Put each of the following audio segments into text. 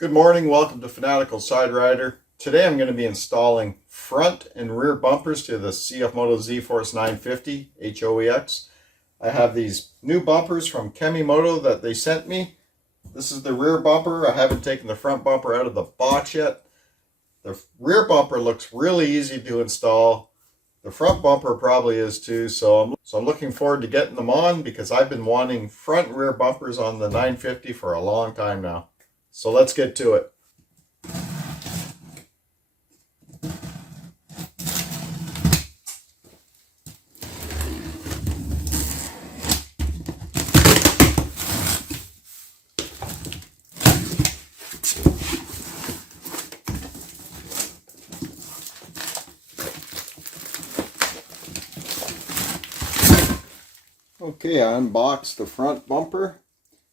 Good morning, welcome to Fanaticalsiderider. Today I'm going to be installing front and rear bumpers to the Cfmoto Zforce 950 HOEX. I have these new bumpers from Kemimoto that they sent me. This is the rear bumper. I haven't taken the front bumper out of the box yet. The rear bumper looks really easy to install. The front bumper probably is too, so I'm looking forward to getting them on because I've been wanting front and rear bumpers on the 950 for a long time now. So let's get to it. Okay, I unboxed the front bumper.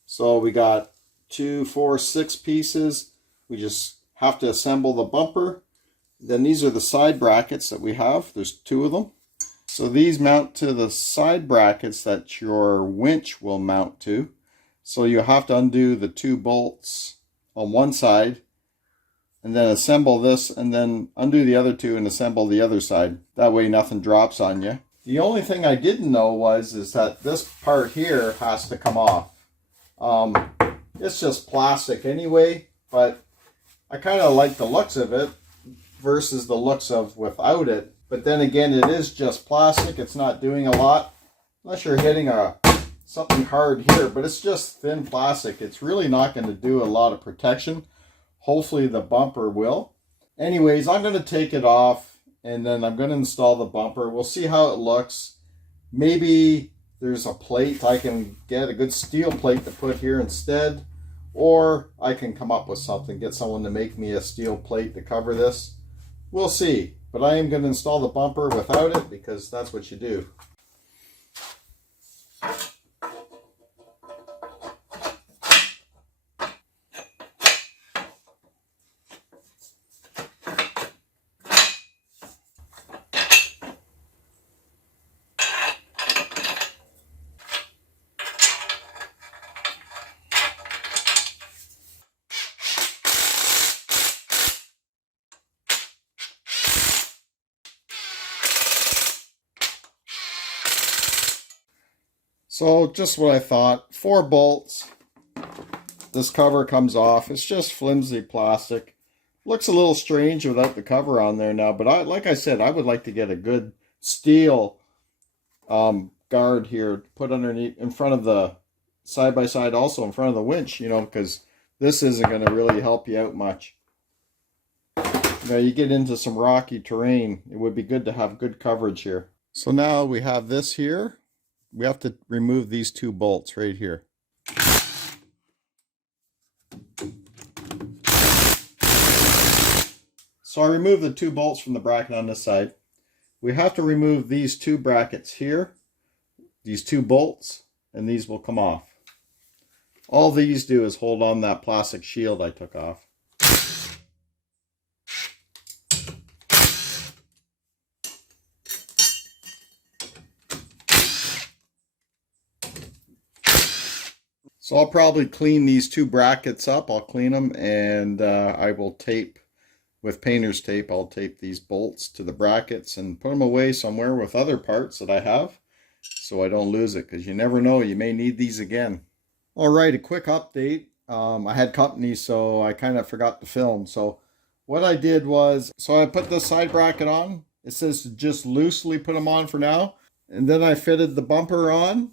So we got 2, 4, 6 pieces. We just have to assemble the bumper. Then these are the side brackets that we have. There's 2 of them. So these mount to the side brackets that your winch will mount to. So you have to undo the 2 bolts on one side and then assemble this and then undo the other 2 and assemble the other side. That way nothing drops on you. The only thing I didn't know is that this part here has to come off. It's just plastic anyway, but I kind of like the looks of it versus the looks of without it. But then again, it is just plastic. It's not doing a lot unless you're hitting something hard here, but it's just thin plastic. It's really not going to do a lot of protection. Hopefully the bumper will. Anyways, I'm going to take it off and then I'm going to install the bumper. We'll see how it looks. Maybe there's a plate. I can get a good steel plate to put here instead, or I can come up with something, get someone to make me a steel plate to cover this. We'll see, but I am going to install the bumper without it because that's what you do. So just what I thought, 4 bolts. This cover comes off. It's just flimsy plastic. Looks a little strange without the cover on there now, but like I said, I would like to get a good steel guard here put underneath in front of the side-by-side, also in front of the winch, you know, because this isn't going to really help you out much. Now you get into some rocky terrain, it would be good to have good coverage here. So now we have this here. We have to remove these 2 bolts right here. So I removed the 2 bolts from the bracket on this side. We have to remove these 2 brackets here, these 2 bolts, and these will come off. All these do is hold on that plastic shield I took off. So I'll probably clean these 2 brackets up. I'll clean them and I will tape with painter's tape. I'll tape these bolts to the brackets and put them away somewhere with other parts that I have so I don't lose it, because you never know, you may need these again. All right, a quick update. I had company, so I kind of forgot to film. So what I did was, I put the side bracket on. It says to just loosely put them on for now. And then I fitted the bumper on.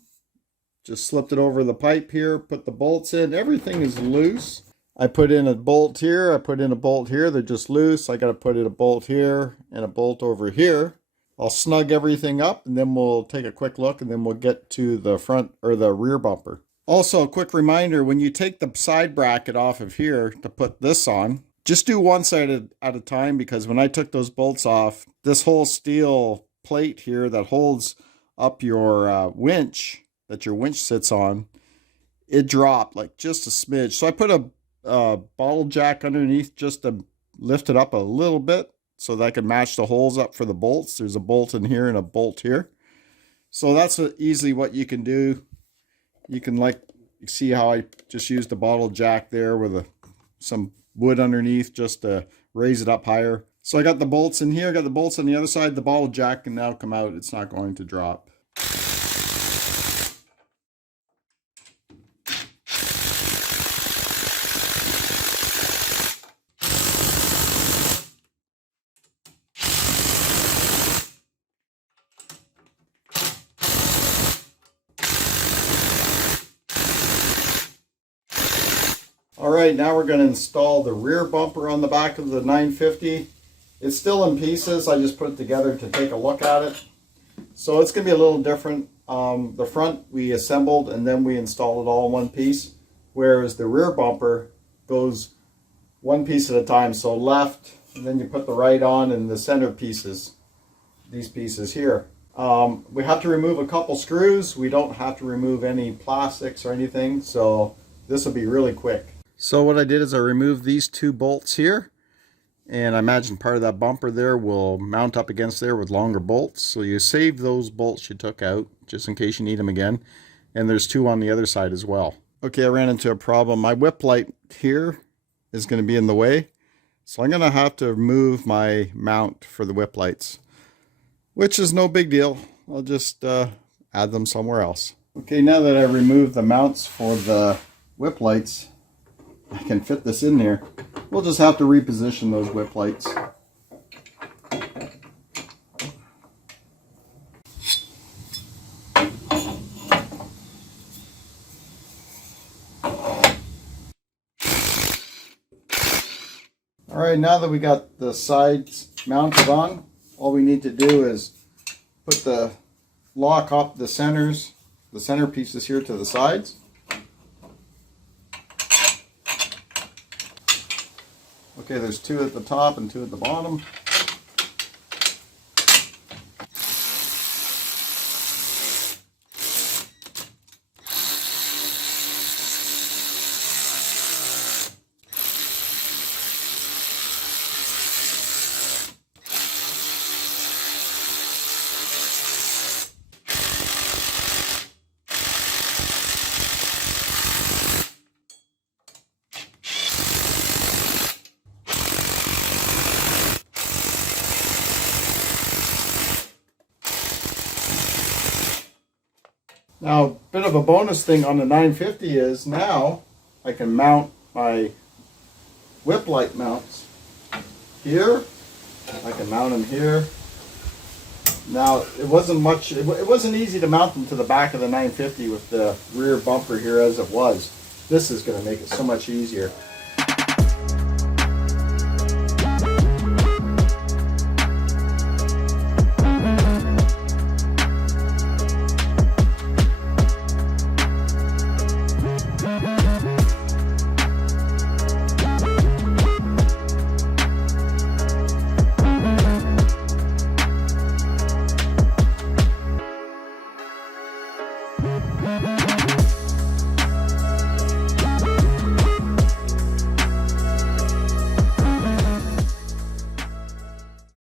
Just slipped it over the pipe here, put the bolts in. Everything is loose. I put in a bolt here, I put in a bolt here. They're just loose. I got to put in a bolt here and a bolt over here. I'll snug everything up and then we'll take a quick look and then we'll get to the front or the rear bumper. Also, a quick reminder, when you take the side bracket off of here to put this on, just do one side at a time, because when I took those bolts off, this whole steel plate here that holds up your winch, that your winch sits on, it dropped like just a smidge. So I put a bottle jack underneath just to lift it up a little bit so that I can match the holes up for the bolts. There's a bolt in here and a bolt here. So that's easily what you can do. You can see how I just used a bottle jack there with some wood underneath just to raise it up higher. So I got the bolts in here, I got the bolts on the other side. The ball jack can now come out. It's not going to drop. Alright, now we're going to install the rear bumper on the back of the 950. It's still in pieces. I just put it together to take a look at it. So it's going to be a little different. The front we assembled and then we installed it all in one piece. Whereas the rear bumper goes one piece at a time. So left, and then you put the right on, and the center pieces, these pieces here. We have to remove a couple screws. We don't have to remove any plastics or anything. So this will be really quick. So what I did is I removed these two bolts here, and I imagine part of that bumper there will mount up against there with longer bolts. So you save those bolts you took out just in case you need them again. And there's two on the other side as well. Okay, I ran into a problem. My whip light here is going to be in the way. So I'm going to have to move my mount for the whip lights, which is no big deal. I'll just add them somewhere else. Okay, now that I removed the mounts for the whip lights, I can fit this in there. We'll just have to reposition those whip lights. Alright, now that we got the sides mounted on, all we need to do is put the lock up the center pieces here to the sides. Okay, there's two at the top and two at the bottom. Now, a bit of a bonus thing on the 950 is now I can mount my whip light mounts here. I can mount them here. Now, it wasn't easy to mount them to the back of the 950 with the rear bumper here as it was. This is going to make it so much easier.